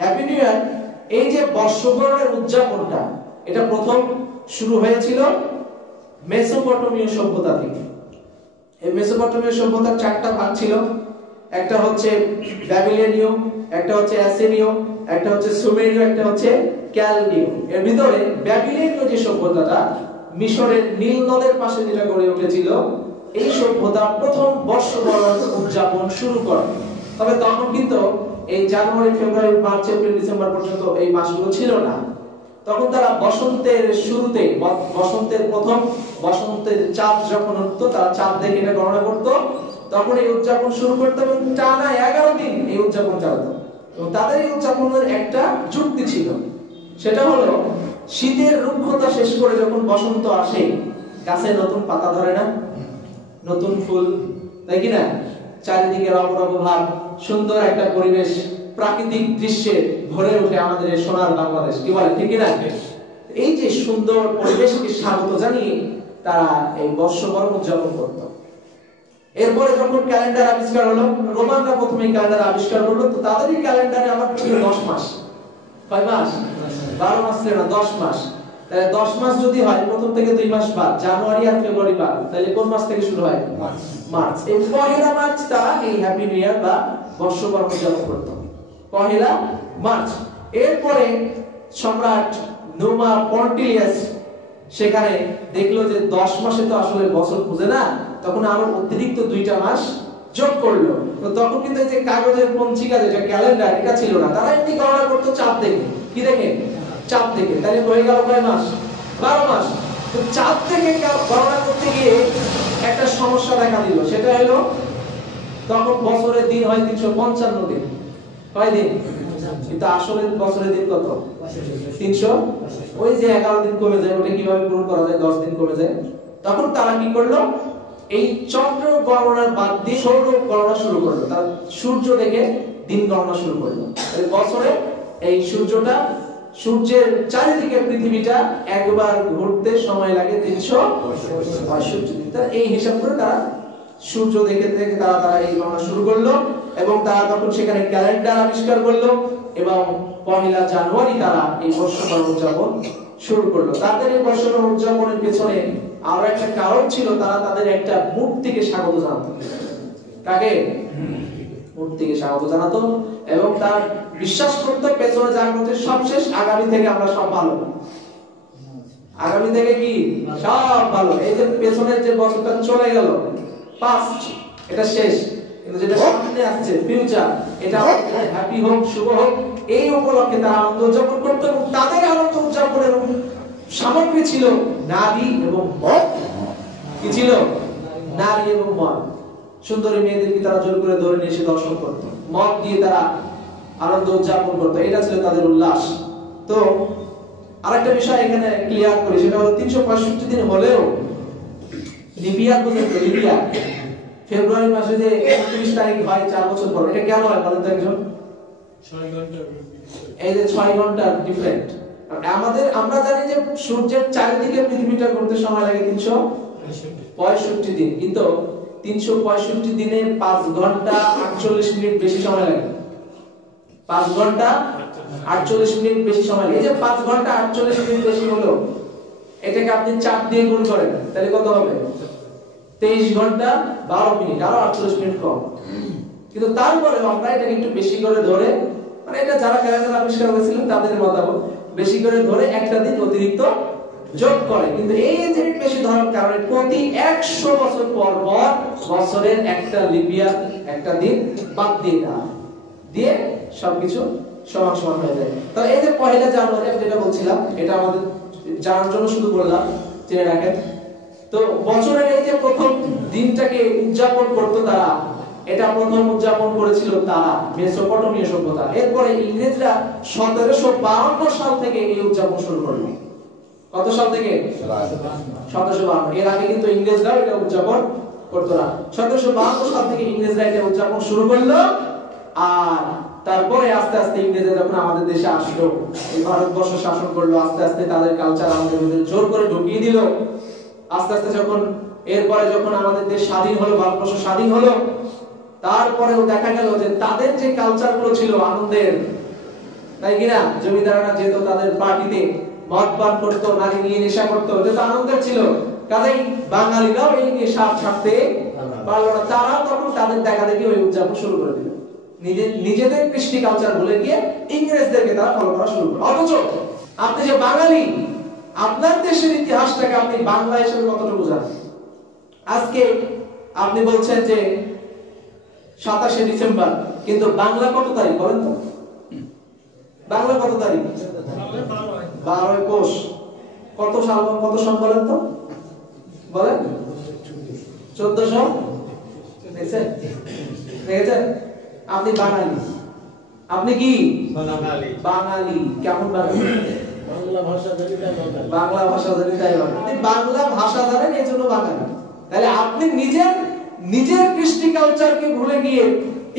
Happy new year এই যে বর্ষবরণের উদযাপনটা এটা প্রথম শুরু হয়েছিল মেসোপটেমীয় সভ্যতা থেকে। এই মেসোপটেমীয় সভ্যতার চারটা ভাগ ছিল, একটা হচ্ছে ব্যাবিলনীয়, একটা হচ্ছে অ্যাসিরীয়, একটা হচ্ছে সুমেরীয়, একটা হচ্ছে ক্যালদীয়। এর ভিতরে ব্যাবিলনীয় যে সভ্যতাটা মিশরের নীল নদের পাশে যেটা গড়ে উঠেছিল, এই সভ্যতা প্রথম বর্ষবরণ উদযাপন শুরু করে। তবে তখন কিন্তু এই জানুয়ারি, ফেব্রুয়ারি, মার্চ, এপ্রিল, ডিসেম্বর পর্যন্ত এই মাসগুলো ছিল না। তখন তারা বসন্তের শুরুতে, বসন্তের প্রথম বসন্তের চাঁদ যখন উঠতো তারা চাঁদ দেখে এটা গণনা করতো, তখন এই উদযাপন শুরু করতো এবং টানা 11 দিন এই উদযাপন চালাতো। এবং তাদের এই উদযাপনের একটা যুক্তি ছিল, সেটা হলো শীতের রুক্ষতা শেষ করে যখন বসন্ত আসে, গাছে নতুন পাতা ধরে না, নতুন ফুল, তাই কি না? চারিদিকে রবরব ভাব, সুন্দর একটা পরিবেশ, প্রাকৃতিক দৃশ্যে ভরে ওঠে আমাদের এই সোনার বাংলাদেশ, কি বলে ঠিক না? এই যে সুন্দর পরিবেশকে স্বাগত জানিয়ে তারা এই বর্ষবরণ উদযাপন করত। এরপরে যখন ক্যালেন্ডার আবিষ্কার হলো, রোমানরা প্রথমে ক্যালেন্ডার আবিষ্কার করলো, তো তাদের এই ক্যালেন্ডারে আবার ছিল 10 মাস। কয় মাস? 12 মাস ছিল না, 10 মাস। তাহলে 10 মাস যদি হয়, প্রথম থেকে 2 মাস বাদ, জানুয়ারি আর ফেব্রুয়ারি বাদ, তাহলে কোন মাস থেকে শুরু হয়? মার্চ। এই পহেলা মার্চ তারা এই হ্যাপি নিউ ইয়ার বা বর্ষবরণ উদযাপন করত, পহেলা মার্চ। এরপরে সম্রাট নুমা পন্টিলিয়াস সেখানে দেখলো যে 10 মাসে তো আসলে বছর খুঁজে না, তখন আরো অতিরিক্ত 2টা মাস যোগ করলো। তো তখন কিন্তু এই যে কাগজের পঞ্জিকা যেটা ক্যালেন্ডার, এটা ছিল না, তারা এমনি গণনা করতো চাঁদ দেখে। কি দেখে? চাঁদ দেখে। তাহলে হয়ে গেল কয় মাস? 12 মাস। তো চাঁদ থেকে গণনা করতে গিয়ে একটা সমস্যা দেখা দিল, সেটা হলো তখন বছরের দিন হয় 355 দিন। কয় দিন? কিন্তু আসলে বছরের দিন কত? 300। ওই যে 11 দিন কমে যায়, ওটা কিভাবে পূরণ করা যায়? 10 দিন কমে যায়। তখন তারা কি করলো? এই চন্দ্র গণনা বাদ দিয়ে সৌর গণনা শুরু করলো। তারা সূর্য দেখে দিন গণনা শুরু করলো। বছরে এই সূর্যটা, সূর্যের চারিদিকে পৃথিবীটা একবার ঘুরতে সময় লাগে 365 দিন। এই হিসাব করে তারা সূর্য দেখে দেখে তারা এই গণনা শুরু করলো এবং তারা তখন সেখানে ক্যালেন্ডার আবিষ্কার করলো এবং পহেলা জানুয়ারি তারা এই বর্ষবরণ উদযাপন শুরু করলো। তাদের এই বর্ষবরণ উদযাপনের পেছনে আরো একটা কারণ ছিল, তারা তাদের একটা মূর্তিকে স্বাগত জানাতো। কাকে? মূর্তিকে স্বাগত জানাতো এবং তার বিশ্বাস করতে পেছনে যা করতে সবশেষ, আগামী থেকে আমরা সব ভালো, আগামী থেকে কি সব ভালো। এই যে পেছনের যে বছরটা চলে গেল, পাস্ট, এটা শেষ, কিন্তু যেটা সামনে আসছে ফিউচার, এটা হ্যাপি হোক, শুভ হোক, এই উপলক্ষে তারা আনন্দ উদযাপন করতো। এবং তাদের আনন্দ উদযাপনের সামগ্রী ছিল নারী এবং মদ। কি ছিল? নারী এবং মদ। সুন্দরী মেয়েদেরকে তারা জোর করে ধরে নিয়ে এসে দর্শন করতো, মদ দিয়ে তারা আনন্দ উদযাপন করতো, এটা ছিল তাদের উল্লাস। তো আরেকটা বিষয় এখানে ক্লিয়ার করি, সেটা হলো 365 দিন হলেও লিবিয়া পর্যন্ত, লিবিয়া ফেব্রুয়ারি মাসে যে 31 তারিখ হয় 4 বছর পর, এটা কেন হয় বলেন তো একজন? 6 ঘন্টা। এই যে 6 ঘন্টা ডিফারেন্ট। আমরা জানি যে সূর্যের চারিদিকে পৃথিবীটা ঘুরতে সময় লাগে 365 দিন, কিন্তু 365 দিনে 5 ঘন্টা 48 মিনিট বেশি সময় লাগে। 5 ঘন্টা 48 মিনিট বেশি সময় লাগে। এই যে 5 ঘন্টা 48 মিনিট বেশি হলো, এটাকে আপনি 4 দিয়ে গুণ করেন, তাহলে কত হবে? 23 ঘন্টা 12 মিনিট, আরো 48 মিনিট কম। কিন্তু তারপরেও আমরা এটাকে একটু বেশি করে ধরে, মানে এটা যারা ক্যালেন্ডার আবিষ্কার করেছিলেন তাদের মতামত, বেশি করে ধরে একটা দিন অতিরিক্ত যোগ করে। কিন্তু এই যে বেশি ধরার কারণে প্রতি 100 বছর পর পর বছরের একটা লিবিয়ার একটা দিন বাদ দিয়ে সবকিছু সমান সমান হয়ে যায়। তো এই যে পহেলা জানুয়ারি যেটা বলছিলাম, এটা আমাদের জানার জন্য শুধু বললাম, জেনে রাখেন। তো বছরের এই যে প্রথম দিনটাকে উদযাপন করতো তারা, এটা প্রথম উদযাপন করেছিল তারা মেসোপটেমীয় সভ্যতা। এরপরে ইংরেজরা 1752 সাল থেকে এই উদযাপন শুরু করলো। কত সাল থেকে? 1752। এর আগে কিন্তু ইংরেজরা এটা উদযাপন করতো না। 1752 সাল থেকে ইংরেজরা এটা উদযাপন শুরু করলো। আর তারপরে আস্তে আস্তে ইংরেজরা যখন আমাদের দেশে আসলো, এই ভারতবর্ষ শাসন করলো, আস্তে আস্তে তাদের কালচার আমাদের মধ্যে জোর করে ঢুকিয়ে দিল। আস্তে আস্তে এরপরে যখন আমাদের দেশ স্বাধীন হলো, ভারতবর্ষ স্বাধীন হলো, তারপরেও দেখা গেল যে তাদের যে কালচার গুলো ছিল আনন্দের, তাই কিনা? জমিদাররা যেত তাদের পার্টিতে মদ পান করতো, নারী নিয়ে নেশা করতো, এটা তো আনন্দের ছিল। কাজেই বাঙালিরাও এই নিয়ে সাথ ছাড়তে পারলো না, তারা তখন তাদের দেখা দেখি ওই উদযাপন শুরু করে দিল। নিজেদের কৃষ্টি কালচার ভুলে গিয়ে ইংরেজদেরকে তারা ফলো করা শুরু করে। অথচ আপনি যে বাঙালি, আপনার দেশের ইতিহাসটাকে আপনি বাংলা হিসেবে কতটুকু জানেন? আজকে আপনি বলছেন যে 27শে ডিসেম্বর, কিন্তু বাংলা কত তারিখ বলেন তো? বাংলা কত তারিখ? 12 পৌষ। কত সাল, কত সন বলেন তো? বলেন। 1400। দেখছেন? দেখেছেন? আপনি বাঙালি। আপনি কি বাঙালি? কেমন বাঙালি? বাংলা ভাষা জানি তাই বাঙালি। বাংলা ভাষা জানি তাই বাঙালি। আপনি বাংলা ভাষা জানেন এই জন্য বাঙালি। তাহলে আপনি নিজের কৃষ্টি কালচারকে ভুলে গিয়ে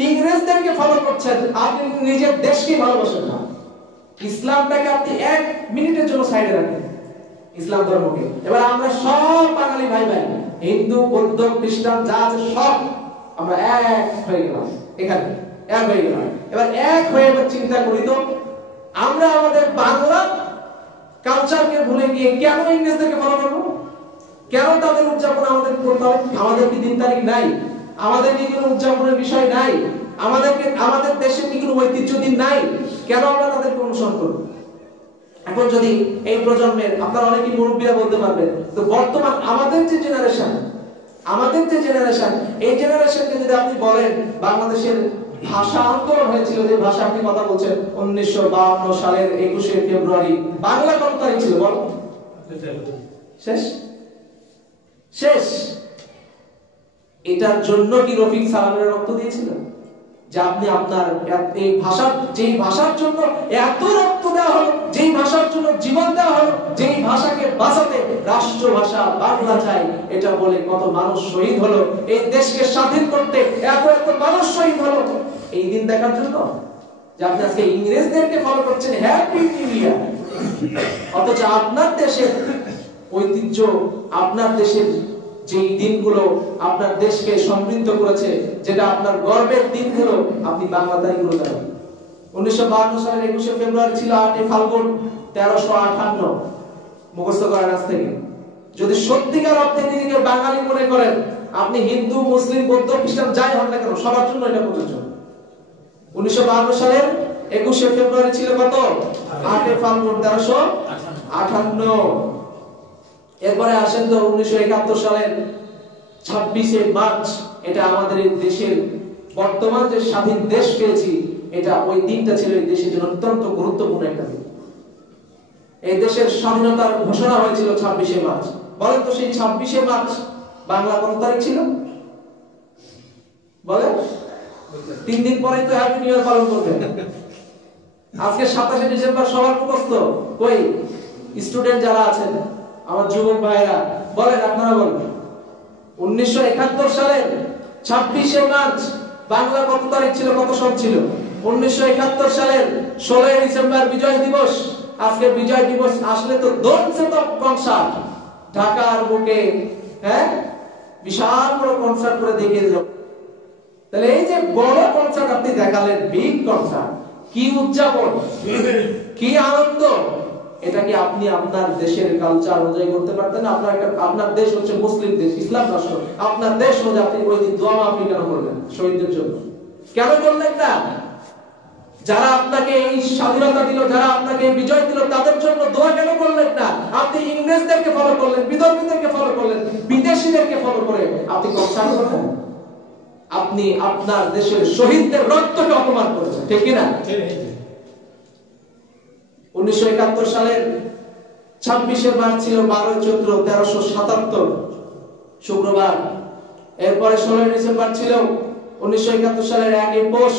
ইংরেজদেরকে ফলো করছেন, আপনি নিজের দেশকে ভালোবাসেন না। ইসলামটাকে আপনি 1 মিনিটের জন্য সাইডে রাখেন, ইসলাম ধর্মকে। এবার আমরা সব বাঙালি ভাই ভাই, হিন্দু, বৌদ্ধ, খ্রিস্টান যা আছে সব আমরা এক হয়ে গেলাম, এখানে এক হয়ে গেলাম। এবার এক হয়ে চিন্তা করি তো, আমরা আমাদের বাংলা কালচারকে ভুলে গিয়ে কেন ইংরেজদেরকে ফলো করবো? কেন তাদের উদযাপন আমাদের করতে হবে? আমাদের কি দিন তারিখ নাই? আমাদের কি কোনো উদযাপনের বিষয় নাই? আমাদের দেশে কি কোনো ঐতিহ্য দিন নাই? কেন আমরা তাদেরকে অনুসরণ করব? এখন যদি এই প্রজন্মের, আপনারা অনেকেই মুরব্বীরা বলতে পারবেন, তো বর্তমান আমাদের যে জেনারেশন, এই জেনারেশনকে যদি আপনি বলেন বাংলাদেশের ভাষা আন্দোলন হয়েছিল, যে ভাষা আপনি কথা বলছেন 1952 সালের 21শে ফেব্রুয়ারি, বাংলা কত তারিখ ছিল বল? শেষ। এটার জন্য কি রফিক সালামের রক্ত দিয়েছিল? যে আপনি আপনার এই ভাষার, যেই ভাষার জন্য এত রক্ত দেওয়া হলো, যেই ভাষার জন্য জীবন দেওয়া হলো, যেই ভাষাকে বাঁচাতে রাষ্ট্রভাষা বাংলা চাই, এটা বলে কত মানুষ শহীদ হলো, এই দেশকে স্বাধীন করতে এত মানুষ শহীদ হলো, এই দিন দেখার জন্য যে আপনি আজকে ইংরেজদেরকে ফলো করছেন। Happy new year. অথচ আপনার দেশের ঐতিহ্য, আপনার দেশের যেই দিনগুলো আপনার দেশকে সমৃদ্ধ করেছে, যেটা আপনার গর্বের দিনগুলো, আপনি বাংলা তারিখগুলো জানেন। 1952 সালের 21শে ফেব্রুয়ারি ছিল 8 ফাল্গুন 1358, মুখস্থ করেন আজ থেকে। যদি সত্যিকার অর্থে নিজেকে বাঙালি মনে করেন, আপনি হিন্দু, মুসলিম, বৌদ্ধ, খ্রিস্টান যাই হন না কেন, সবার জন্য এটা প্রযোজ্য। 1952 সালের 21শে ফেব্রুয়ারি ছিল কত? 8 ফাল্গুন 1358। এরপরে আসেন তো 1971 সালের 26শে মার্চ, এটা আমাদের দেশের বর্তমান যে স্বাধীন দেশ পেয়েছি, এটা ওই দিনটা ছিল এই দেশের জন্য অত্যন্ত গুরুত্বপূর্ণ একটা দিন। এই দেশের স্বাধীনতার ঘোষণা হয়েছিল 26শে মার্চ। বলেন তো সেই 26শে মার্চ বাংলা কত তারিখ ছিল? বলেন। 3 দিন পরেই তো হ্যাপি নিউ ইয়ার পালন করবেন। আজকে 27শে ডিসেম্বর সবার মুখস্থ। কই স্টুডেন্ট যারা আছেন, আমার যুবক ভাইরা, বলেন, আপনারা বলেন 1971 সালের 26শে মার্চ বাংলা কত তারিখ ছিল, কত সন ছিল? 1971 সালের 16 ডিসেম্বর বিজয় দিবস। আজকে বিজয় দিবস আসলে তো কনসার্ট ঢাকার বুকে, বিশাল বড় কনসার্ট করে দেখিয়ে দিল। তাহলে এই যে বড় কনসার্ট আপনি দেখালেন, বিগ কনসার্ট, কি উদযাপন, কি আনন্দ, এটা কি আপনি আপনার দেশের কালচার অনুযায়ী করতে পারতেন? আপনার দেশ হচ্ছে মুসলিম দেশ, ইসলাম রাষ্ট্র, আপনার দেশ হচ্ছে, আপনি ওই দিন দোয়া মাহফিল কেন করলেন শহীদদের জন্য? কেন করলেন না? যারা আপনাকে এই স্বাধীনতা দিল, যারা আপনাকে বিজয় দিল, তাদের জন্য দোয়া কেন করলেন না? আপনি ইংরেজদেরকে ফলো করলেন, বিদেশিদেরকে ফলো করলেন, বিদেশিদেরকে ফলো করে আপনি কনসার্ট করলেন। আপনি আপনার দেশের শহীদদের রক্তকে অপমান করেছেন, ঠিক কি না? 1971 সালের 26শে মার্চ ছিল 12 চৈত্র 1377 শুক্রবার। এরপরে 16 ডিসেম্বর ছিল 1971 সালের 1 পৌষ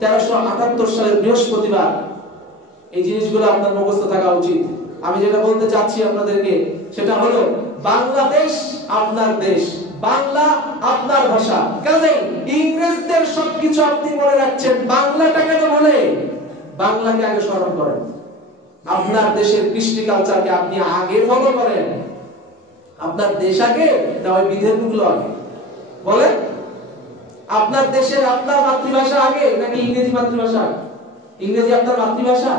1378 সালের বৃহস্পতিবার। এই জিনিসগুলো আপনার মুখস্থ থাকা উচিত। আমি যেটা বলতে চাচ্ছি আপনাদেরকে, সেটা হলো বাংলাদেশ আপনার দেশ, বাংলা আপনার ভাষা। কাজে ইংরেজদের সবকিছু আপনি মনে রাখছেন, বাংলাটা কেন বলে? বাংলাকে আগে স্মরণ করেন। আপনার দেশের কৃষ্টি কালচারকে আপনি আগে ফলো করেন। আপনার দেশ আগে না ওই বিধেয়কগুলো আগে? বলেন, আপনার দেশের আপনার মাতৃভাষা আগে নাকি ইংরেজি মাতৃভাষা আগে? ইংরেজি আপনার মাতৃভাষা,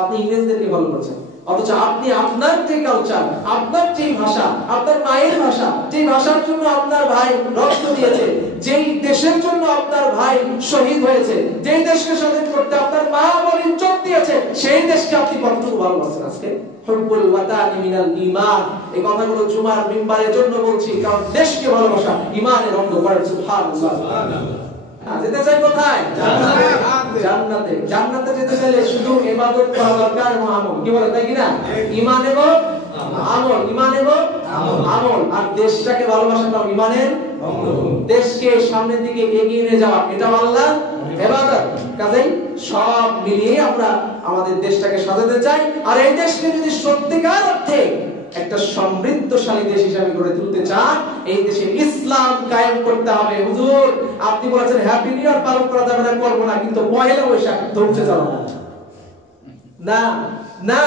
আপনি ইংরেজদেরকে ফলো করছেন। অথচ আপনি আপনার যে কালচার, আপনার যে ভাষা, আপনার মায়ের ভাষা, যে ভাষার জন্য আপনার ভাই রক্ত দিয়েছে, যেই দেশের জন্য আপনার ভাই শহীদ হয়েছে, যেই দেশকে স্বাধীন করতে আপনার মা বলে ইজ্জত দিয়েছে, সেই দেশকে আপনি কতটুকু ভালোবাসেন আজকে? হুব্বুল ওয়াতানি মিনাল ঈমান। এই কথাগুলো জুমার মিম্বারের জন্য বলছি, কারণ দেশকে ভালোবাসা ঈমানের অঙ্গ। পড়েন সুবহানাল্লাহ। যেতে চাই কোথায়? জান্নাতে। জান্নাতে যেতে চাইলে শুধু ইবাদত করা দরকার এবং আমল। কি বলে, তাই কি না? ঈমান এবং আমল, ঈমান এবং আমল। আর দেশটাকে ভালোবাসাটাও ঈমানের অঙ্গ। দেশকে সামনের দিকে এগিয়ে নিয়ে যাওয়া, এটা আল্লাহর ইবাদত। কাজেই সব মিলিয়ে আমরা আমাদের দেশটাকে সাজাতে চাই। আর এই দেশকে যদি সত্যিকার অর্থে একটা সমৃদ্ধশালী দেশ হিসেবে গড়ে তুলতে চান, এই দেশে ইসলাম কায়েম করতে হবে। হুজুর, আপনি বলেছেন হ্যাপি নিউ ইয়ার পালন করা যাবে না, করব না, কিন্তু পহেলা বৈশাখ ধরছে চালাবো না। না,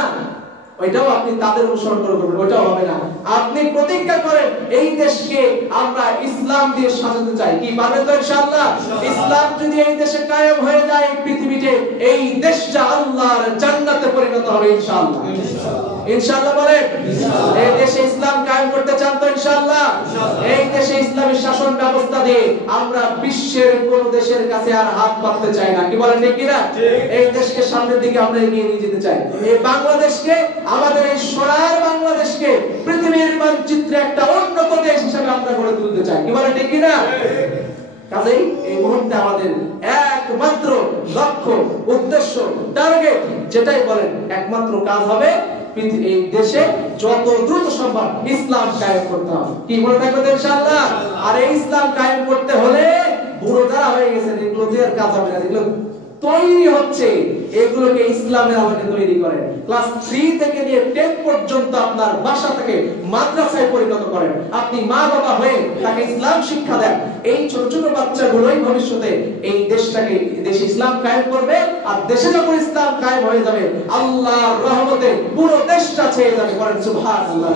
ওইটাও আপনি তাদের অনুসরণ করবেন, ওইটাও হবে না। আপনি প্রতিজ্ঞা করেন এই দেশকে আমরা ইসলাম দিয়ে সাজাতে চাই। কি পারবেন তো ইনশাআল্লাহ? ইসলাম যদি এই দেশে কায়েম হয়ে যায় পৃথিবীতে, এই দেশটা আল্লাহর জান্নাতে পরিণত হবে ইনশাআল্লাহ। ইনশাআল্লাহ বলেন। এই দেশে ইসলাম কায়েম করতে চান তো ইনশাআল্লাহ? এই দেশে ইসলামী শাসন ব্যবস্থা দিয়ে আমরা বিশ্বের কোন দেশের কাছে আর হাত পাততে চাই না। কি বলেন ঠিক কিনা? এই দেশকে সামনের দিকে আমরা এগিয়ে নিয়ে যেতে চাই। এই বাংলাদেশকে, আমাদের এই সোনার বাংলাদেশকে পৃথিবীর মানচিত্রে একটা উন্নত দেশ হিসেবে আমরা গড়ে তুলতে চাই। কি বলেন ঠিক কিনা? কাজেই এই মুহূর্তে আমাদের একমাত্র লক্ষ্য, উদ্দেশ্য, টার্গেট যেটাই বলেন, একমাত্র কাজ হবে এই দেশে যত দ্রুত সম্ভব ইসলাম কায়েম করতে হবে। কি বলে থাকবে ইনশাআল্লাহ? আর এই ইসলাম কায়েম করতে হলে বুড়ো যারা হয়ে গেছেন, এগুলো দিয়ে কাজ হবে না। এগুলো তৈরি হচ্ছে, এগুলোকে ইসলামের আলোকে তৈরি করেন। ক্লাস 3 থেকে নিয়ে 10 পর্যন্ত আপনার বাসা থেকে মাদ্রাসায় পরিণত করেন। আপনি মা বাবা হয়ে তাকে ইসলাম শিক্ষা দেন। এই ছোট ছোট বাচ্চাগুলোই ভবিষ্যতে এই দেশটাকে, দেশে ইসলাম কায়েম করবে। আর দেশে যখন ইসলাম কায়েম হয়ে যাবে, আল্লাহর রহমতে পুরো দেশটা ছেয়ে যাবে। বলেন সুবহানাল্লাহ।